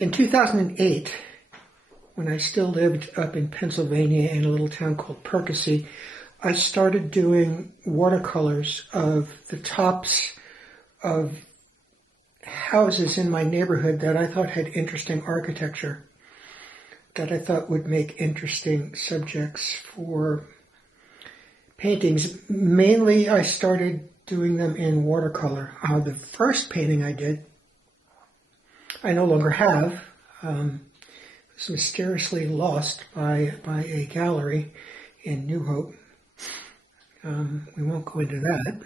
In 2008, when I still lived up in Pennsylvania in a little town called Percy, I started doing watercolors of the tops of houses in my neighborhood that I thought had interesting architecture, that I thought would make interesting subjects for paintings. Mainly, I started doing them in watercolor. The first painting I did, I no longer have. It was mysteriously lost by a gallery in New Hope. We won't go into that.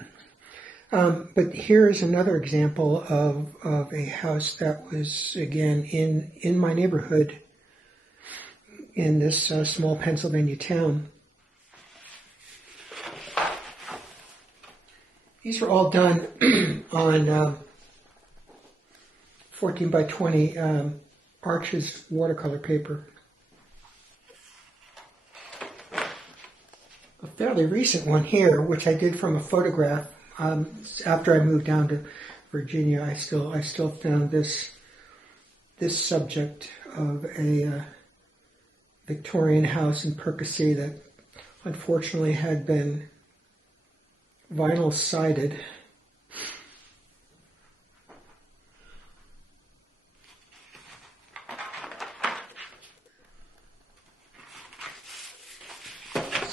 But here's another example of a house that was, again, in my neighborhood in this small Pennsylvania town. These were all done on 14 by 20 Arches watercolor paper. A fairly recent one here, which I did from a photograph. After I moved down to Virginia, I still found this subject of a Victorian house in Percy that unfortunately had been vinyl sided.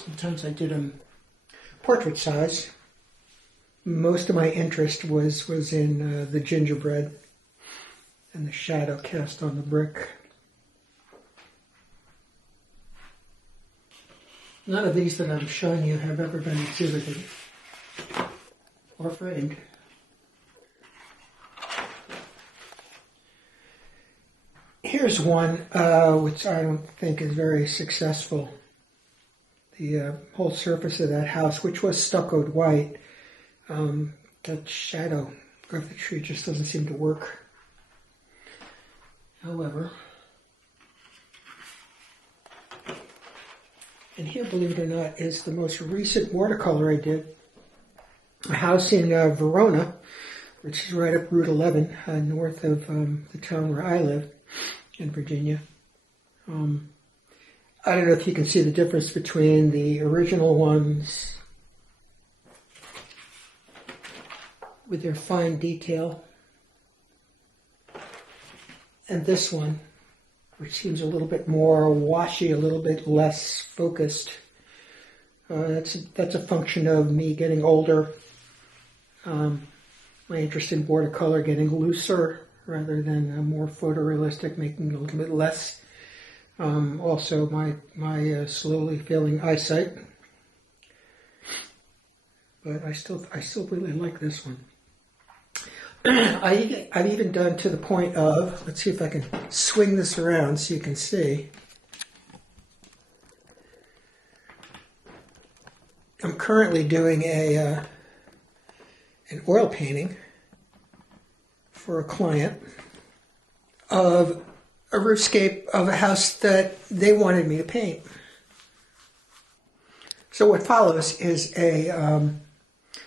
Sometimes I did them portrait size. Most of my interest was in the gingerbread and the shadow cast on the brick. None of these that I'm showing you have ever been exhibited or framed. Here's one which I don't think is very successful. The whole surface of that house, which was stuccoed white, that shadow of the tree just doesn't seem to work. However, and here, believe it or not, is the most recent watercolor I did. A house in Verona, which is right up Route 11, north of the town where I live in Virginia. I don't know if you can see the difference between the original ones with their fine detail and this one, which seems a little bit more washy, a little bit less focused. That's a function of me getting older, my interest in watercolor getting looser rather than more photorealistic, making it a little bit less. Also, my slowly failing eyesight, but I still really like this one. I've even done to the point of, let's see if I can swing this around so you can see. I'm currently doing an oil painting for a client of a roofscape of a house that they wanted me to paint. So what follows is a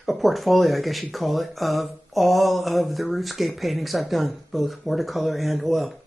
portfolio, I guess you'd call it, of all of the roofscape paintings I've done, both watercolor and oil.